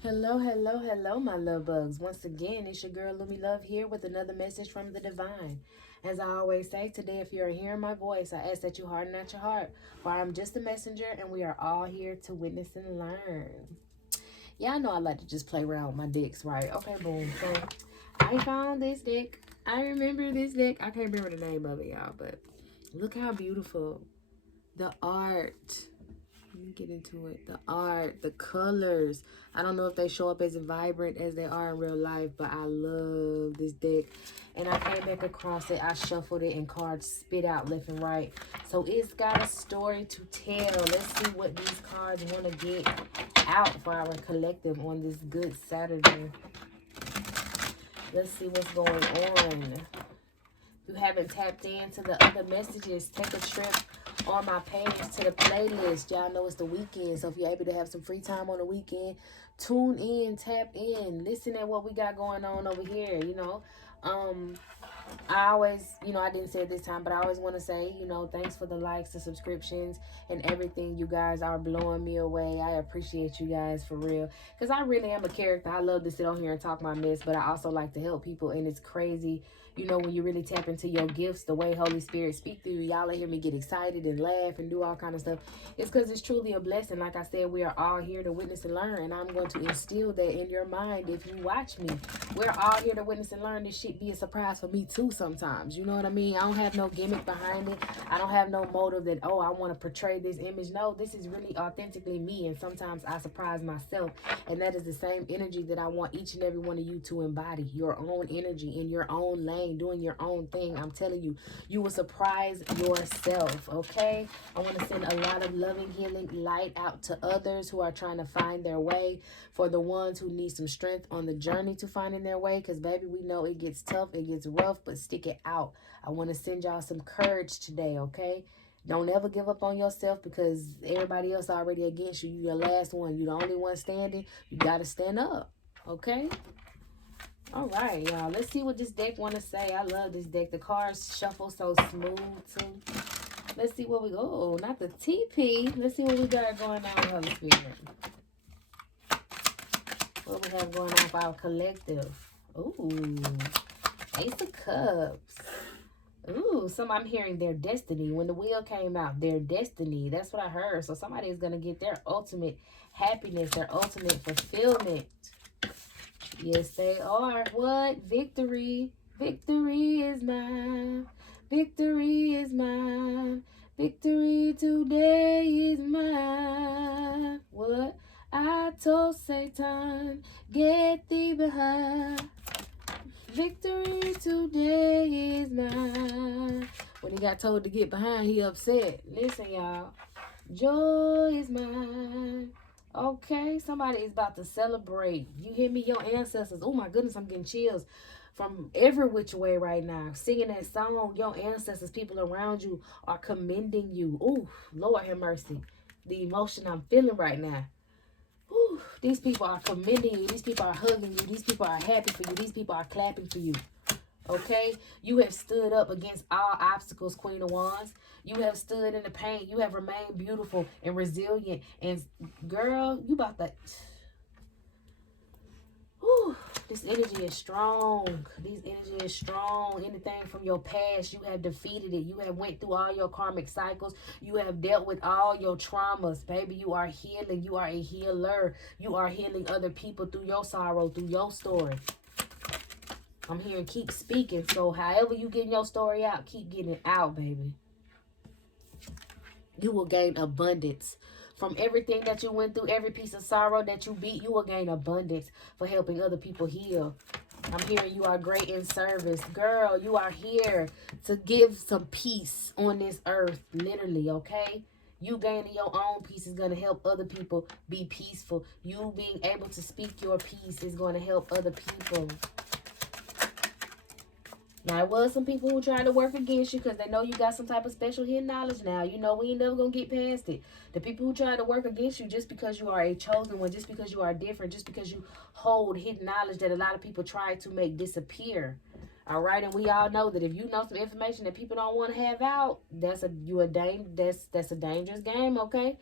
Hello, hello, hello, my love bugs. Once again, it's your girl Lumi Love here with another message from the divine. As I always say, today, if you're hearing my voice, I ask that you harden not your heart, for I'm just a messenger and we are all here to witness and learn. Yeah, I know I like to just play around with my dicks, right? Okay, boom. So, I found this deck. I remember this deck. I can't remember the name of it, y'all, but look how beautiful the art. Let me get into it. The art, the colors. I don't know if they show up as vibrant as they are in real life, but I love this deck. And I came back across it. I shuffled it and cards spit out left and right. So it's got a story to tell. Let's see what these cards want to get out for our collective on this good Saturday. Let's see what's going on. If you haven't tapped into the other messages, take a trip on my page to the playlist. Y'all know it's the weekend, so if you're able to have some free time on the weekend, tune in, tap in, listen at what we got going on over here. Um, I always, I didn't say it this time, but I always want to say, thanks for the likes, the subscriptions, and everything. You guys are blowing me away. I appreciate you guys for real. Because I really am a character. I love to sit on here and talk my mess, but I also like to help people. And it's crazy, when you really tap into your gifts, the way Holy Spirit speak through you. Y'all hear me get excited and laugh and do all kind of stuff. It's because it's truly a blessing. Like I said, we are all here to witness and learn. And I'm going to instill that in your mind if you watch me. We're all here to witness and learn. This shit be a surprise for me too sometimes. You know what I mean? I don't have no gimmick behind it. I don't have no motive that, oh, I want to portray this image. No, this is really authentically me. And sometimes I surprise myself. And that is the same energy that I want each and every one of you to embody. Your own energy in your own lane, doing your own thing. I'm telling you, you will surprise yourself, okay? I want to send a lot of loving, healing light out to others who are trying to find their way, for the ones who need some strength on the journey to finding their way, because baby, we know it gets tough, it gets rough, but stick it out. I want to send y'all some courage today, okay? Don't ever give up on yourself, because everybody else already against you. You're the last one. You're the only one standing. You got to stand up, okay? All right, y'all. Let's see what this deck want to say. I love this deck. The cards shuffle so smooth, too. Let's see what we go. Oh, not the TP. Let's see what we got going on with Holy Spirit. What we have going on for our collective. Ooh, Ace of Cups. Ooh, I'm hearing their destiny. When the wheel came out, their destiny. That's what I heard. So somebody is going to get their ultimate happiness, their ultimate fulfillment. Yes, they are. What? Victory. Victory is mine. Victory is mine. Victory today is mine. What? I told Satan, get thee behind. Victory today is mine. When he got told to get behind, he upset. Listen, y'all. Joy is mine. Okay, somebody is about to celebrate. You hear me? Your ancestors. Oh my goodness, I'm getting chills from every which way right now. Singing that song, your ancestors, people around you are commending you. Ooh, Lord have mercy. The emotion I'm feeling right now. Whew, these people are commending you. These people are hugging you. These people are happy for you. These people are clapping for you. Okay? You have stood up against all obstacles, Queen of Wands. You have stood in the pain. You have remained beautiful and resilient. And girl, you about to... Whew, this energy is strong. This energy is strong. Anything from your past, you have defeated it. You have went through all your karmic cycles. You have dealt with all your traumas. Baby, you are healing. You are a healer. You are healing other people through your sorrow, through your story. I'm hearing keep speaking. So however you getting your story out, keep getting it out, baby. You will gain abundance. From everything that you went through, every piece of sorrow that you beat, you will gain abundance for helping other people heal. I'm hearing you are great in service. Girl, you are here to give some peace on this earth, literally, okay? You gaining your own peace is going to help other people be peaceful. You being able to speak your peace is going to help other people. Now, there was some people who tried to work against you because they know you got some type of special hidden knowledge now. You know, we ain't never going to get past it. The people who try to work against you just because you are a chosen one, just because you are different, just because you hold hidden knowledge that a lot of people try to make disappear. All right, and we all know that if you know some information that people don't want to have out, that's a dangerous game, okay?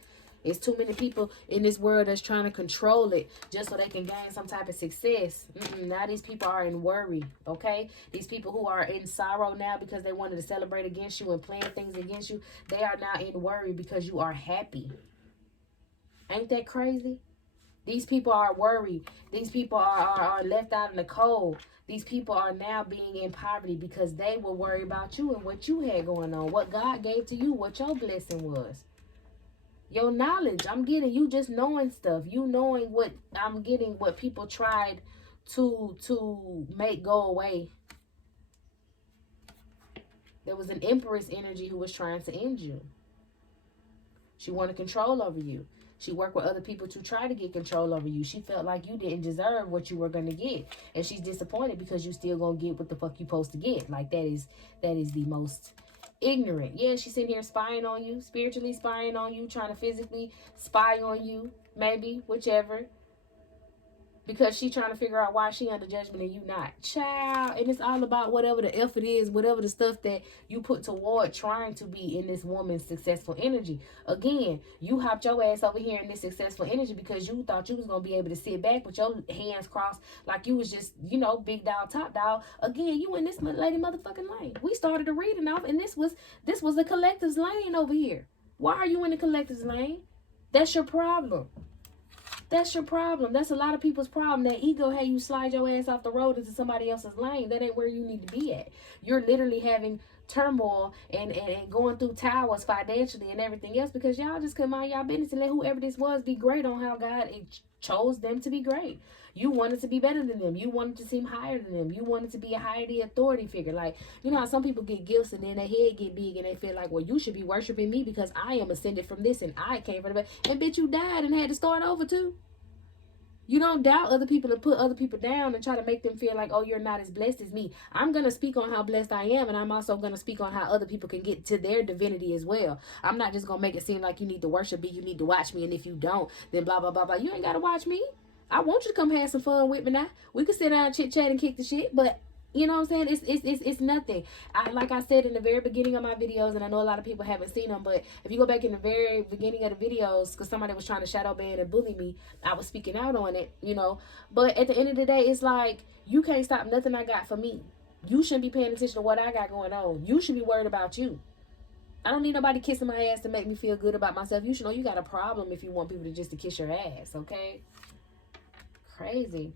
It's too many people in this world that's trying to control it just so they can gain some type of success. Now these people are in worry, okay? These people who are in sorrow now because they wanted to celebrate against you and plan things against you, they are now in worry because you are happy. Ain't that crazy? These people are worried. These people are left out in the cold. These people are now being in poverty because they were worried about you and what you had going on, what God gave to you, what your blessing was. Your knowledge. I'm getting you just knowing stuff. You knowing what I'm getting, what people tried to make go away. There was an empress energy who was trying to end you. She wanted control over you. She worked with other people to try to get control over you. She felt like you didn't deserve what you were going to get. And she's disappointed because you still going to get what the fuck you supposed to get. Like, that is the most ignorant. Yeah, she's sitting here spying on you, spiritually spying on you, trying to physically spy on you, maybe, whichever. Because she's trying to figure out why she under judgment and you not. Child. And it's all about whatever the effort is, whatever the stuff that you put toward trying to be in this woman's successful energy. Again, you hopped your ass over here in this successful energy because you thought you was going to be able to sit back with your hands crossed like you was just, you know, big dog, top dog. Again, you in this lady motherfucking lane. We started a reading off and this was the collective's lane over here. Why are you in the collective's lane? That's your problem. That's your problem. That's a lot of people's problem. That ego had you slide your ass off the road into somebody else's lane. That ain't where you need to be at. You're literally having turmoil and going through towers financially and everything else because y'all just couldn't mind y'all business and let whoever this was be great on how God chose them to be great. You wanted to be better than them. You wanted to seem higher than them. You wanted to be a higher authority figure. Like, you know how some people get gifts and then their head get big and they feel like, well, you should be worshiping me because I am ascended from this and I came from the back. And bitch, you died and had to start over too. You don't doubt other people and put other people down and try to make them feel like, oh, you're not as blessed as me. I'm going to speak on how blessed I am, and I'm also going to speak on how other people can get to their divinity as well. I'm not just going to make it seem like you need to worship me, you need to watch me, and if you don't, then blah, blah, blah, blah. You ain't got to watch me. I want you to come have some fun with me now. We could sit down, chit-chat, and kick the shit, but you know what I'm saying? It's nothing. Like I said in the very beginning of my videos, and I know a lot of people haven't seen them, but if you go back in the very beginning of the videos, because somebody was trying to shadow ban and bully me, I was speaking out on it, you know. But at the end of the day, it's like, you can't stop nothing I got for me. You shouldn't be paying attention to what I got going on. You should be worried about you. I don't need nobody kissing my ass to make me feel good about myself. You should know you got a problem if you want people to kiss your ass, okay? Crazy.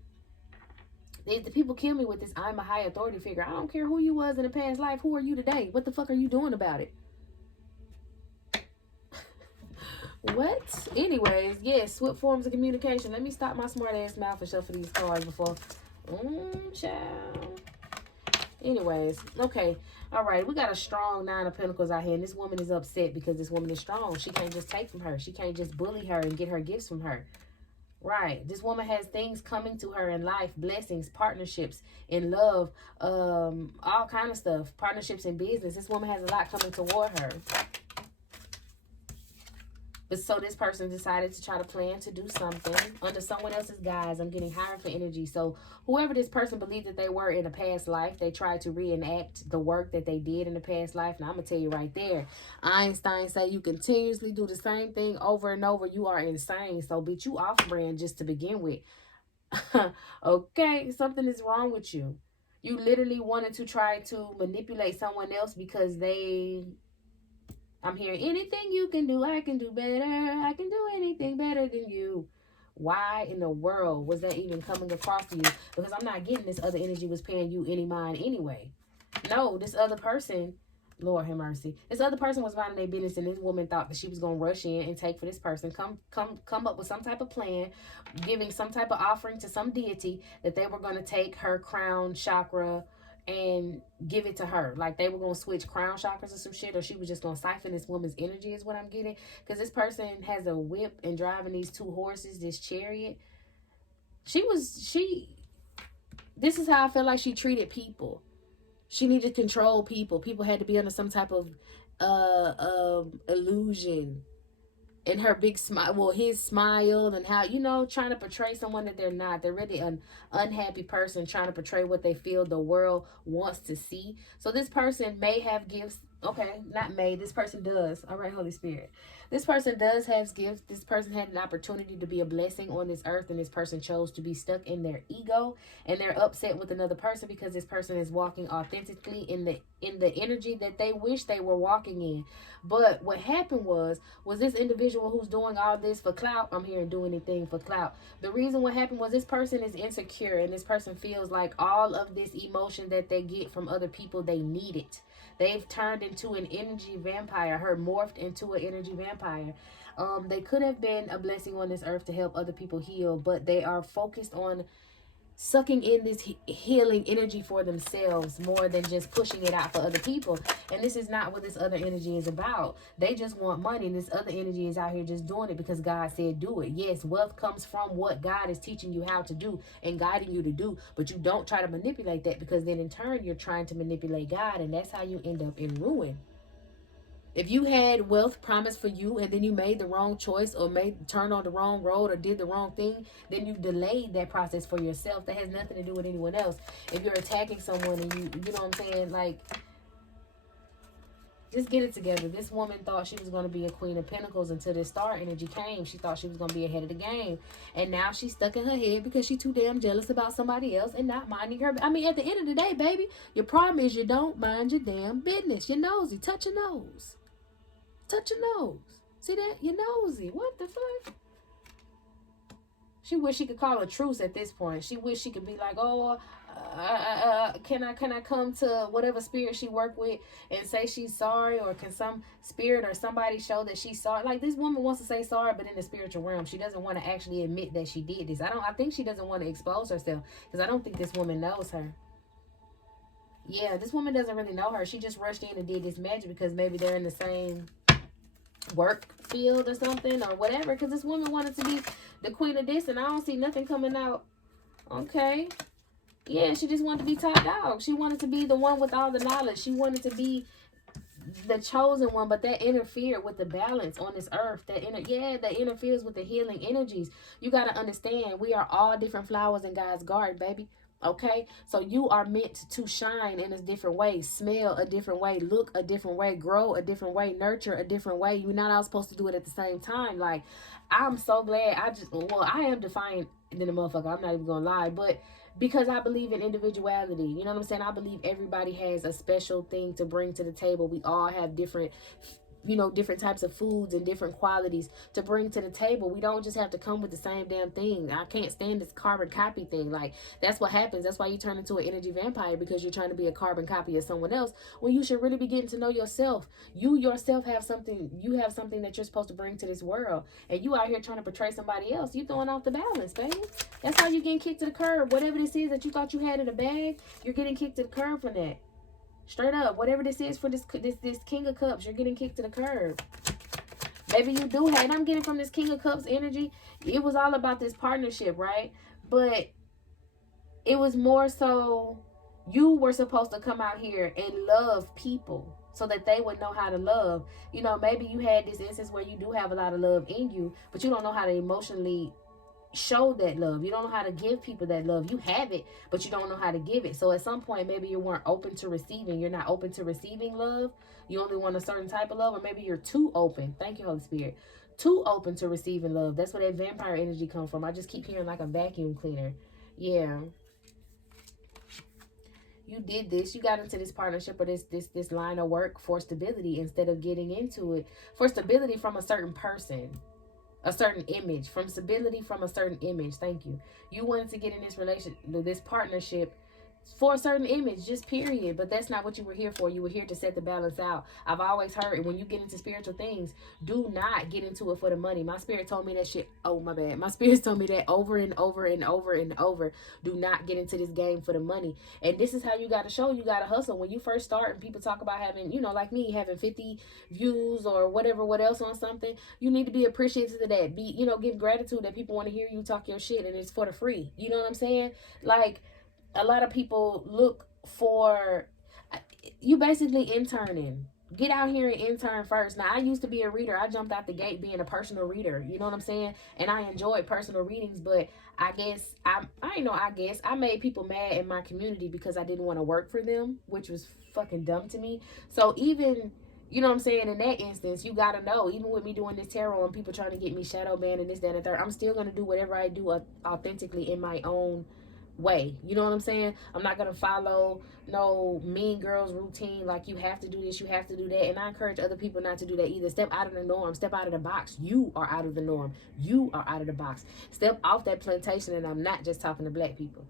The people kill me with this, I'm a high authority figure. I don't care who you was in a past life. Who are you today? What the fuck are you doing about it? What? Anyways, yes, swift forms of communication. Let me stop my smart ass mouth and shuffle these cards before. Child. Anyways, okay. All right, we got a strong 9 of Pentacles out here. And this woman is upset because this woman is strong. She can't just take from her. She can't just bully her and get her gifts from her. Right. This woman has things coming to her in life, blessings, partnerships, in love, all kind of stuff, partnerships in business. This woman has a lot coming toward her. But so this person decided to try to plan to do something under someone else's guise. I'm getting higher for energy. So whoever this person believed that they were in a past life, they tried to reenact the work that they did in the past life. Now I'm going to tell you right there, Einstein said you continuously do the same thing over and over. You are insane. So bitch, you off brand just to begin with. Okay, something is wrong with you. You literally wanted to try to manipulate someone else because I'm hearing anything you can do, I can do better. I can do anything better than you. Why in the world was that even coming across to you? Because I'm not getting this other energy was paying you any mind anyway. No, this other person, Lord have mercy. This other person was minding their business and this woman thought that she was going to rush in and take for this person. Come up with some type of plan, giving some type of offering to some deity that they were going to take her crown chakra and give it to her. Like they were going to switch crown chakras or some shit, or she was just going to siphon this woman's energy is what I'm getting. Because this person has a whip and driving these 2 horses, this chariot. This is how I feel like she treated people. She needed to control people. People had to be under some type of illusion. And her big smile, well, his smile and how, you know, trying to portray someone that they're not. They're really an unhappy person trying to portray what they feel the world wants to see. So this person may have gifts. Okay, not may. This person does. All right, Holy Spirit. This person does have gifts. This person had an opportunity to be a blessing on this earth, and this person chose to be stuck in their ego, and they're upset with another person because this person is walking authentically in the energy that they wish they were walking in. But what happened was this individual who's doing all this for clout. I'm here and do anything for clout. The reason what happened was this person is insecure, and this person feels like all of this emotion that they get from other people, they need it. They've turned into an energy vampire, morphed into an energy vampire. They could have been a blessing on this earth to help other people heal, but they are focused on sucking in this healing energy for themselves more than just pushing it out for other people. And this is not what this other energy is about. They just want money, and this other energy is out here just doing it because God said do it. Yes, wealth comes from what God is teaching you how to do and guiding you to do, but you don't try to manipulate that, because then in turn you're trying to manipulate God, and that's how you end up in ruin. If you had wealth promised for you and then you made the wrong choice or turned on the wrong road or did the wrong thing, then you delayed that process for yourself. That has nothing to do with anyone else. If you're attacking someone and you know what I'm saying, like, just get it together. This woman thought she was going to be a Queen of Pentacles until this star energy came. She thought she was going to be ahead of the game. And now she's stuck in her head because she's too damn jealous about somebody else and not minding her. I mean, at the end of the day, baby, your problem is you don't mind your damn business. You're nosy. Touch your nose. Touch your nose. See that? You're nosy. What the fuck? She wish she could call a truce at this point. She wish she could be like, oh, can I come to whatever spirit she worked with and say she's sorry, or can some spirit or somebody show that she's sorry? Like, this woman wants to say sorry, but in the spiritual realm, she doesn't want to actually admit that she did this. I think she doesn't want to expose herself, because I don't think this woman knows her. Yeah, this woman doesn't really know her. She just rushed in and did this magic because maybe they're in the same work field or something or whatever, because this woman wanted to be the queen of this, and I don't see nothing coming out. Okay, yeah, she just wanted to be top dog. She wanted to be the one with all the knowledge. She wanted to be the chosen one, but that interfered with the balance on this earth. That interferes with the healing energies. You got to understand, we are all different flowers in God's garden, baby. Okay, so you are meant to shine in a different way, smell a different way, look a different way, grow a different way, nurture a different way. You're not all supposed to do it at the same time. Like, I'm so glad I am defiant than a motherfucker. I'm not even gonna lie, but because I believe in individuality, you know what I'm saying? I believe everybody has a special thing to bring to the table. We all have different types of foods and different qualities to bring to the table. We don't just have to come with the same damn thing. I can't stand this carbon copy thing. Like, that's what happens. That's why you turn into an energy vampire, because you're trying to be a carbon copy of someone else when you should really be getting to know yourself. You yourself have something that you're supposed to bring to this world, and you out here trying to portray somebody else. You throwing off the balance, baby. That's how you getting kicked to the curb. Whatever this is that you thought you had in a bag, you're getting kicked to the curb for that. Straight up, whatever this is for this King of Cups, you're getting kicked to the curb. Maybe you do have, and I'm getting from this King of Cups energy, it was all about this partnership, right? But it was more so you were supposed to come out here and love people so that they would know how to love. You know, maybe you had this instance where you do have a lot of love in you, but you don't know how to emotionally show that love. You don't know how to give people that love. You have it, but you don't know how to give it. So at some point, maybe you weren't open to receiving. You're not open to receiving love. You only want a certain type of love, or maybe you're too open. Thank you, Holy Spirit. Too open to receiving love. That's where that vampire energy comes from. I just keep hearing like a vacuum cleaner. Yeah. You did this. You got into this partnership or this line of work for stability instead of getting into it for stability from a certain person. A certain image, from stability from a certain image. Thank you. You wanted to get in this partnership for a certain image, just period. But that's not what you were here for. You were here to set the balance out. I've always heard, when you get into spiritual things, do not get into it for the money. My spirit told me that shit. Oh, my bad. My spirit told me that over and over and over and over. Do not get into this game for the money. And this is how you got to show. You got to hustle. When you first start and people talk about having, like me, having 50 views or whatever, what else on something, you need to be appreciative of that. Give gratitude that people want to hear you talk your shit and it's for the free. You know what I'm saying? Like, a lot of people look for, you basically interning. Get out here and intern first. Now, I used to be a reader. I jumped out the gate being a personal reader. You know what I'm saying? And I enjoyed personal readings, but I made people mad in my community because I didn't want to work for them, which was fucking dumb to me. So even You know what I'm saying? In that instance, you gotta know, even with me doing this tarot and people trying to get me shadow banned and this, that, and the third, I'm still gonna do whatever I do authentically in my own way. You know what I'm saying? I'm not gonna follow no mean girls routine, like you have to do this, you have to do that. And I encourage other people not to do that either. Step out of the norm, step out of the box. You are out of the norm, you are out of the box. Step off that plantation. And I'm not just talking to black people.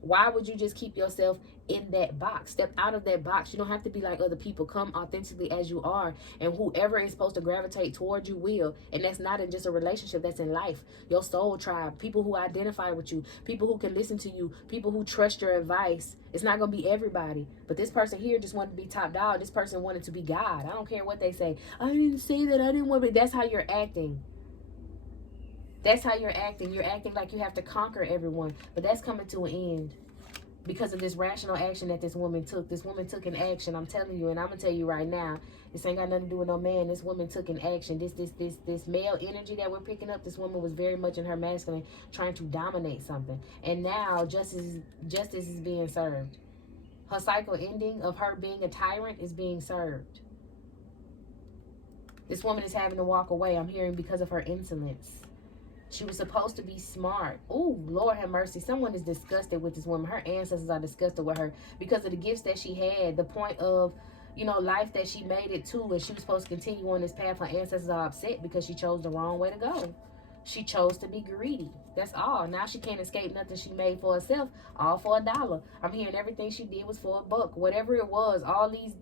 Why would you just keep yourself in that box? Step out of that box. You don't have to be like other people. Come authentically as you are. And whoever is supposed to gravitate toward you will. And that's not in just a relationship. That's in life. Your soul tribe. People who identify with you. People who can listen to you. People who trust your advice. It's not going to be everybody. But this person here just wanted to be top dog. This person wanted to be God. I don't care what they say. I didn't say that. I didn't want to be. That's how you're acting. That's how you're acting. You're acting like you have to conquer everyone. But that's coming to an end because of this rational action that this woman took. This woman took an action. I'm telling you, and I'm going to tell you right now, this ain't got nothing to do with no man. This woman took an action. This male energy that we're picking up, this woman was very much in her masculine, trying to dominate something. And now justice is being served. Her cycle ending of her being a tyrant is being served. This woman is having to walk away, I'm hearing, because of her insolence. She was supposed to be smart. Oh, Lord have mercy. Someone is disgusted with this woman. Her ancestors are disgusted with her because of the gifts that she had, the point of, you know, life that she made it to, and she was supposed to continue on this path. Her ancestors are upset because she chose the wrong way to go. She chose to be greedy. That's all. Now she can't escape nothing she made for herself, all for $1. I'm hearing everything she did was for $1. Whatever it was, all these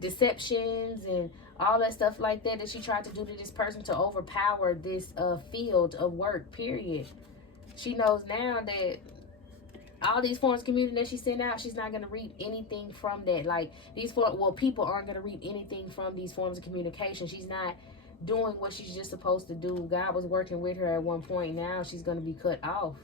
deceptions and all that stuff like that she tried to do to this person to overpower this field of work, period. She knows now that all these forms of community that she sent out, she's not going to reap anything from that. Like, people aren't going to reap anything from these forms of communication. She's not doing what she's just supposed to do. God was working with her at one point. Now she's going to be cut off.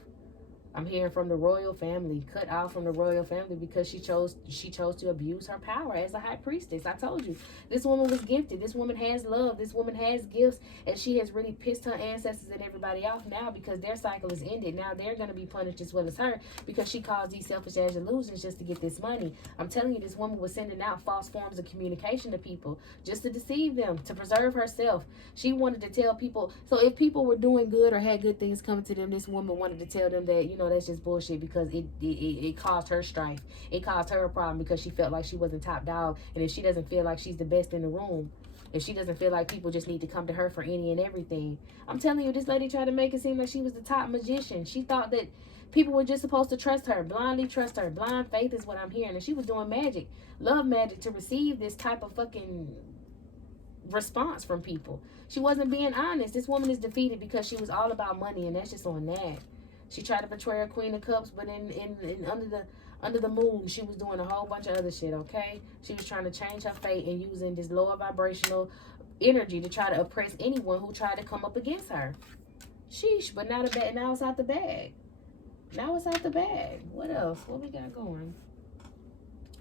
I'm hearing from the royal family, cut off from the royal family because she chose to abuse her power as a high priestess. I told you, this woman was gifted. This woman has love. This woman has gifts, and she has really pissed her ancestors and everybody off now because their cycle is ended. Now they're going to be punished as well as her because she caused these selfish ass illusions just to get this money. I'm telling you, this woman was sending out false forms of communication to people just to deceive them, to preserve herself. She wanted to tell people, so if people were doing good or had good things coming to them, this woman wanted to tell them that, you know, that's just bullshit because it caused her strife. It caused her a problem because she felt like she wasn't top dog. And if she doesn't feel like she's the best in the room, if she doesn't feel like people just need to come to her for any and everything, I'm telling you, this lady tried to make it seem like she was the top magician. She thought that people were just supposed to trust her, blindly trust her. Blind faith is what I'm hearing. And she was doing magic, love magic, to receive this type of fucking response from people. She wasn't being honest. This woman is defeated because she was all about money, and that's just on that. She tried to portray a Queen of Cups, but in under the moon, she was doing a whole bunch of other shit, okay? She was trying to change her fate and using this lower vibrational energy to try to oppress anyone who tried to come up against her. Sheesh, but now it's out the bag. Now it's out the bag. What else? What we got going?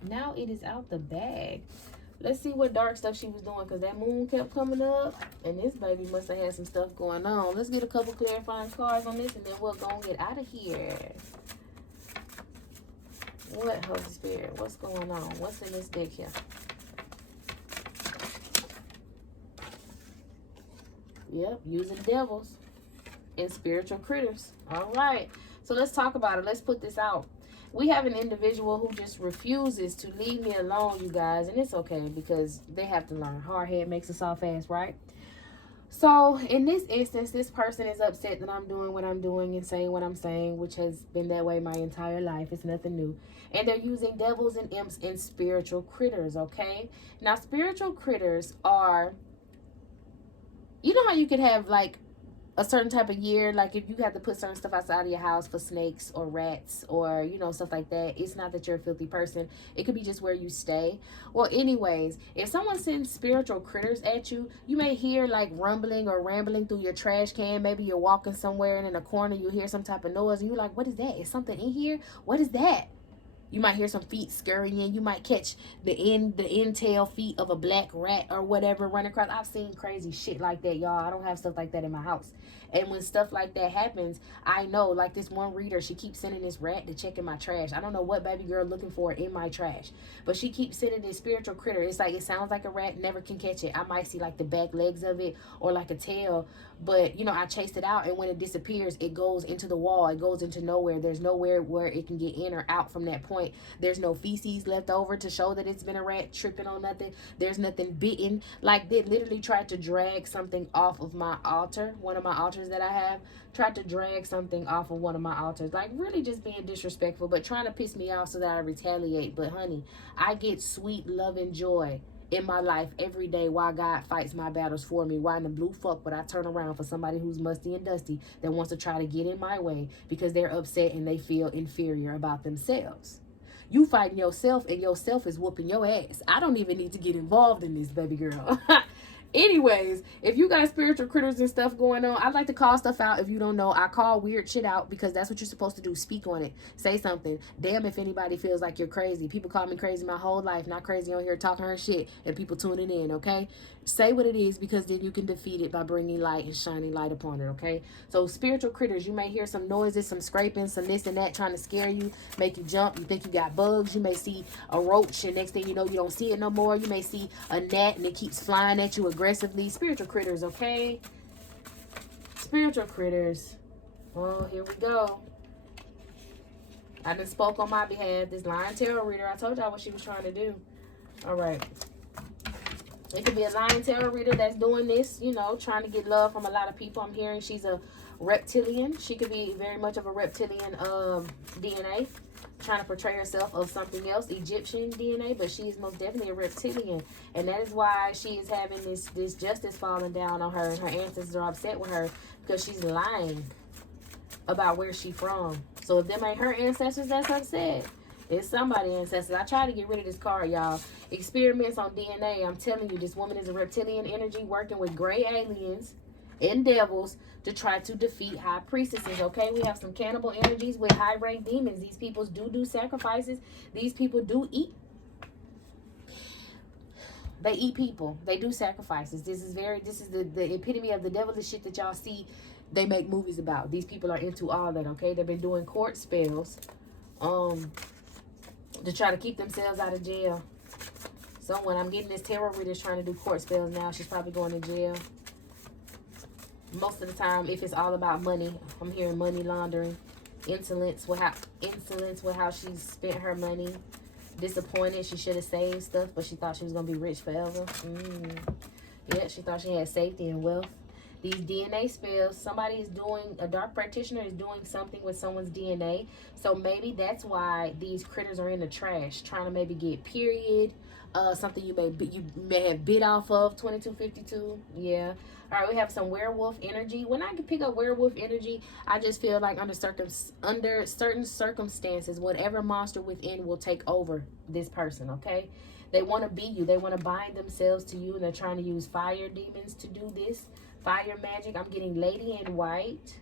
Now it is out the bag. Let's see what dark stuff she was doing, because that moon kept coming up, and this baby must have had some stuff going on. Let's get a couple clarifying cards on this, and then we'll go and get out of here. What, Holy Spirit? What's going on? What's in this deck here? Yep, using devils and spiritual critters. All right. So let's talk about it. Let's put this out. We have an individual who just refuses to leave me alone, you guys. And it's okay because they have to learn. Hard head makes us all fast, right? So in this instance, this person is upset that I'm doing what I'm doing and saying what I'm saying, which has been that way my entire life. It's nothing new. And they're using devils and imps and spiritual critters, okay? Now, spiritual critters are, you know how you could have like a certain type of year, like if you have to put certain stuff outside of your house for snakes or rats or, you know, stuff like that. It's not that you're a filthy person. It could be just where you stay. Well, anyways, if someone sends spiritual critters at you, you may hear like rumbling or rambling through your trash can. Maybe you're walking somewhere and in a corner you hear some type of noise and you're like, what is that? Is something in here? What is that? You might hear some feet scurrying. You might catch the end tail feet of a black rat or whatever run across. I've seen crazy shit like that, y'all. I don't have stuff like that in my house. And when stuff like that happens, I know, like this one reader, she keeps sending this rat to check in my trash. I don't know what baby girl looking for in my trash, but she keeps sending this spiritual critter. It's like, it sounds like a rat, never can catch it. I might see like the back legs of it or like a tail, but you know, I chased it out, and when it disappears, it goes into the wall. It goes into nowhere. There's nowhere where it can get in or out from that point. There's no feces left over to show that it's been a rat tripping on nothing. There's nothing bitten. Like, they literally tried to drag something off of my altar, one of my altars that I have. Tried to drag something off of one of my altars. Like, really just being disrespectful, but trying to piss me off so that I retaliate. But honey, I get sweet love and joy in my life every day while God fights my battles for me. Why in the blue fuck would I turn around for somebody who's musty and dusty that wants to try to get in my way because they're upset and they feel inferior about themselves? You fighting yourself, and yourself is whooping your ass. I don't even need to get involved in this, baby girl. Anyways, if you got spiritual critters and stuff going on, I'd like to call stuff out. If you don't know, I call weird shit out because that's what you're supposed to do. Speak on it. Say something. Damn if anybody feels like you're crazy. People call me crazy my whole life. Not crazy on here talking her shit and people tuning in, okay? Say what it is, because then you can defeat it by bringing light and shining light upon it, okay? So spiritual critters, you may hear some noises, some scraping, some this and that trying to scare you, make you jump. You think you got bugs. You may see a roach, and next thing you know, you don't see it no more. You may see a gnat, and it keeps flying at you aggressively. Spiritual critters, okay? Spiritual critters. Oh, here we go. I done spoke on my behalf. This Lion Tarot reader, I told y'all what she was trying to do. All right. It could be a Lion Tarot reader that's doing this, you know, trying to get love from a lot of people. I'm hearing she's a reptilian. She could be very much of a reptilian DNA, trying to portray herself of something else, Egyptian DNA, but she is most definitely a reptilian. And that is why she is having this justice falling down on her, and her ancestors are upset with her because she's lying about where she's from. So if them ain't her ancestors that's upset, it's somebody's ancestors. I tried to get rid of this card, y'all. Experiments on DNA. I'm telling you, this woman is a reptilian energy working with gray aliens and devils to try to defeat high priestesses, okay? We have some cannibal energies with high rank demons. These people do sacrifices. These people do eat. They eat people. They do sacrifices. This is the epitome of the devilish shit that y'all see they make movies about. These people are into all that, okay? They've been doing court spells to try to keep themselves out of jail. Someone, I'm getting this tarot reader trying to do court spells now. She's probably going to jail. Most of the time, if it's all about money, I'm hearing money laundering, insolence with how she spent her money, disappointed. She should have saved stuff, but she thought she was gonna be rich forever. Yeah, she thought she had safety and wealth. These DNA spells, somebody is doing, a dark practitioner is doing something with someone's DNA. So maybe that's why these critters are in the trash, trying to maybe get period, something you may have bit off of, 2252. Yeah. All right, we have some werewolf energy. When I can pick up werewolf energy, I just feel like under certain circumstances, whatever monster within will take over this person, okay? They want to be you. They want to bind themselves to you, and they're trying to use fire demons to do this. Fire magic. I'm getting lady in white.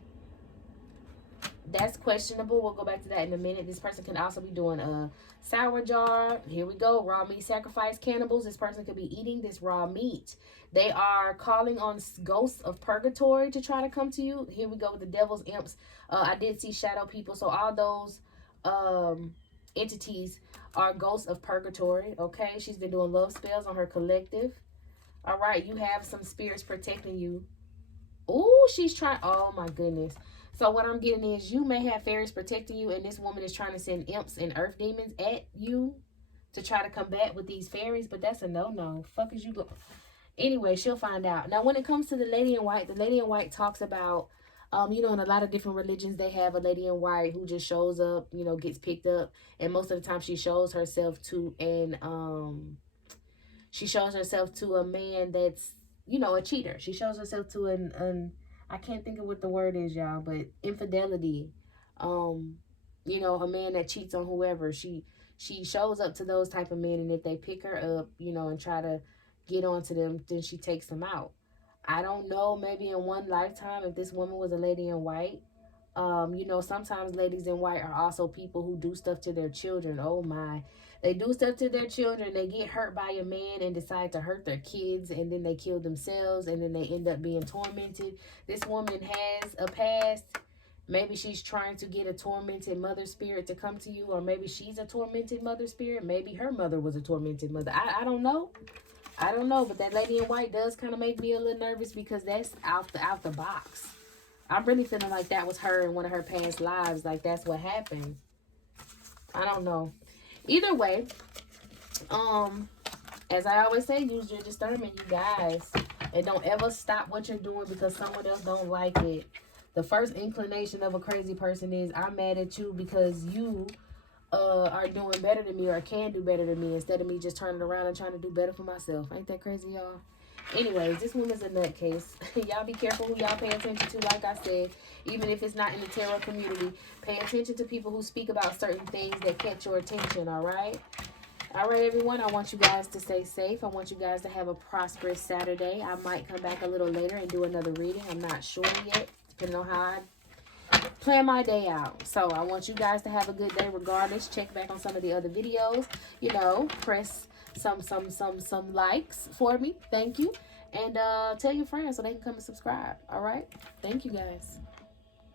That's questionable. We'll go back to that in a minute. This person can also be doing a sour jar. Here we go. Raw meat sacrifice cannibals. This person could be eating this raw meat. They are calling on ghosts of purgatory to try to come to you. Here we go with the devil's imps. I did see shadow people. So all those entities are ghosts of purgatory. Okay. She's been doing love spells on her collective. All right. You have some spirits protecting you. Oh, she's trying. Oh, my goodness. So what I'm getting is you may have fairies protecting you, and this woman is trying to send imps and earth demons at you to try to combat with these fairies, but that's a no-no. Fuck is you go. Anyway, she'll find out. Now, when it comes to the lady in white, the lady in white talks about, you know, in a lot of different religions, they have a lady in white who just shows up, you know, gets picked up, and most of the time she shows herself to a man that's, you know, a cheater. She shows herself to an I can't think of what the word is, y'all, but infidelity. You know, a man that cheats on whoever. She shows up to those type of men, and if they pick her up, you know, and try to get onto them, then she takes them out. I don't know, maybe in one lifetime, if this woman was a lady in white, You know, sometimes ladies in white are also people who do stuff to their children. Oh my. They do stuff to their children. They get hurt by a man and decide to hurt their kids, and then they kill themselves, and then they end up being tormented. This woman has a past. Maybe she's trying to get a tormented mother spirit to come to you, or maybe she's a tormented mother spirit. Maybe her mother was a tormented mother. I don't know. I don't know, but that lady in white does kind of make me a little nervous because that's out the box. I'm really feeling like that was her in one of her past lives. Like, that's what happened. I don't know. Either way, as I always say, use your discernment, you guys. And don't ever stop what you're doing because someone else don't like it. The first inclination of a crazy person is, I'm mad at you because you are doing better than me or can do better than me, instead of me just turning around and trying to do better for myself. Ain't that crazy, y'all? Anyways, this woman's a nutcase. Y'all be careful who y'all pay attention to. Like I said, even if it's not in the tarot community, pay attention to people who speak about certain things that catch your attention, all right? All right, everyone, I want you guys to stay safe. I want you guys to have a prosperous Saturday. I might come back a little later and do another reading. I'm not sure yet, depending on how I plan my day out. So I want you guys to have a good day regardless. Check back on some of the other videos. You know, press some likes for me. Thank you. And tell your friends so they can come and subscribe. All right? Thank you, guys.